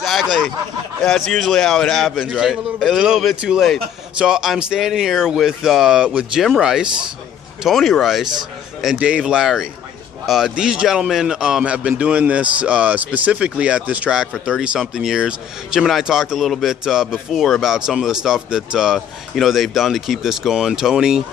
Exactly. That's usually how it happens, right? A little bit too late. So I'm standing here with Jim Rice, Tony Rice, and Dave Larry. These gentlemen have been doing this specifically at this track for 30-something years. Jim and I talked a little bit before about some of the stuff that they've done to keep this going. Tony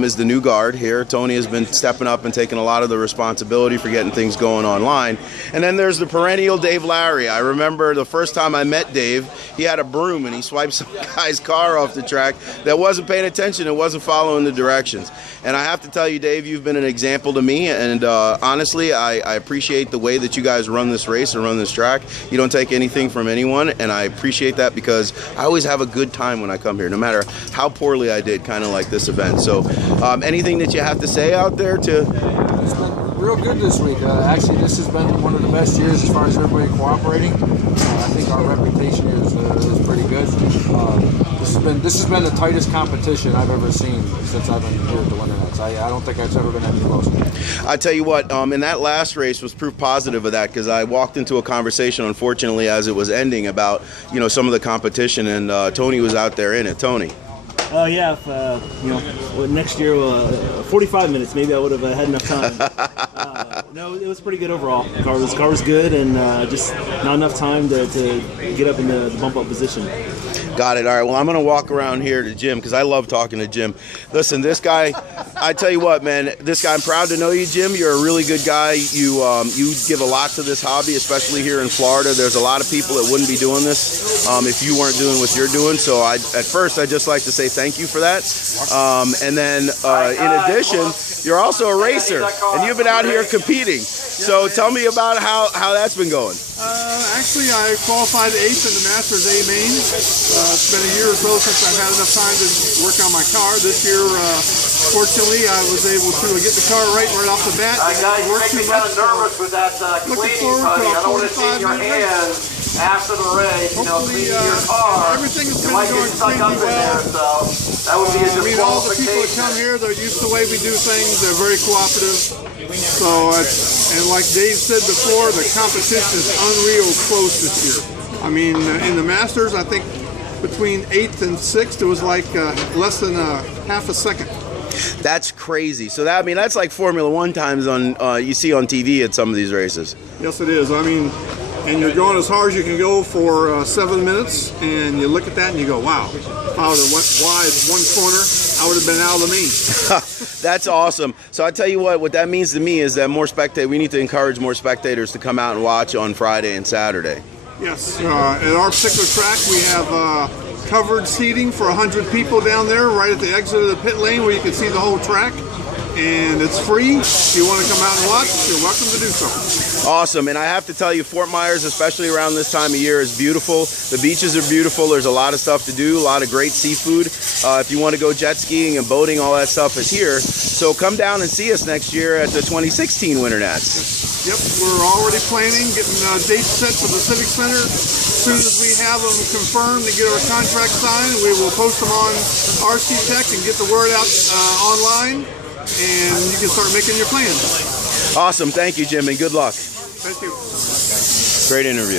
is the new guard here. Tony has been stepping up and taking a lot of the responsibility for getting things going online. And then there's the perennial Dave Larry. I remember the first time I met Dave, he had a broom and he swiped some guy's car off the track that wasn't paying attention and wasn't following the directions. And I have to tell you, Dave, you've been an example to me, and honestly, I appreciate the way that you guys run this race and run this track. You don't take anything from anyone, and I appreciate that because I always have a good time when I come here, no matter how poorly I did, kind of like this event. So anything that you have to say out there to... It's been real good this week. Actually, this has been one of the best years as far as everybody cooperating. I think our reputation is pretty good. This has been the tightest competition I've ever seen since I've been here at the Winternats. I don't think it's ever been any closer. I tell you what, in that last race was proof positive of that, because I walked into a conversation, unfortunately, as it was ending about some of the competition, and Tony was out there in it. Tony. Yeah, next year, 45 minutes, maybe I would have had enough time. No, it was pretty good overall. The car was good, and just not enough time to get up in the bump-up position. Got it. All right, well, I'm going to walk around here to Jim, because I love talking to Jim. Listen, this guy, I tell you what, man, this guy, I'm proud to know you, Jim. You're a really good guy. You give a lot to this hobby, especially here in Florida. There's a lot of people that wouldn't be doing this if you weren't doing what you're doing. So at first, I'd just like to say thank you for that. And then in addition, you're also a racer, and you've been out here competing. So tell me about how that's been going. Actually, I qualified 8th in the Masters A main. It's been a year or so since I've had enough time to work on my car. This year, fortunately, I was able to get the car right off the bat. Guys, you make me kind of nervous with that cleaning, buddy. I don't want to see your hands after the race, cleaning your car. Everything's you been might going get stuck up in well. there, so that would be a disqualification. All the people that come here, they're used to the way we do things. They're very cooperative. So, and like Dave said before, the competition is unreal close this year. I mean, in the Masters, I think between 8th and 6th, it was like less than half a second. That's crazy. So that's like Formula One times on you see on TV at some of these races. Yes, it is. I mean, and you're going as hard as you can go for 7 minutes, and you look at that and you go, wow, if I would have went wide one corner, I would have been out of the main. That's awesome. So I tell you what that means to me is that we need to encourage more spectators to come out and watch on Friday and Saturday. Yes, at our particular track we have covered seating for 100 people down there right at the exit of the pit lane where you can see the whole track. And it's free. If you want to come out and watch, you're welcome to do so. Awesome. And I have to tell you, Fort Myers, especially around this time of year, is beautiful. The beaches are beautiful. There's a lot of stuff to do, a lot of great seafood. If you want to go jet skiing and boating, all that stuff is here. So come down and see us next year at the 2016 Winternats. Yep, we're already planning, getting dates set for the Civic Center. As soon as we have them confirmed and get our contract signed, we will post them on RC Tech and get the word out online. And you can start making your plans. Awesome. Thank you, Jim, and good luck. Thank you. Great interview.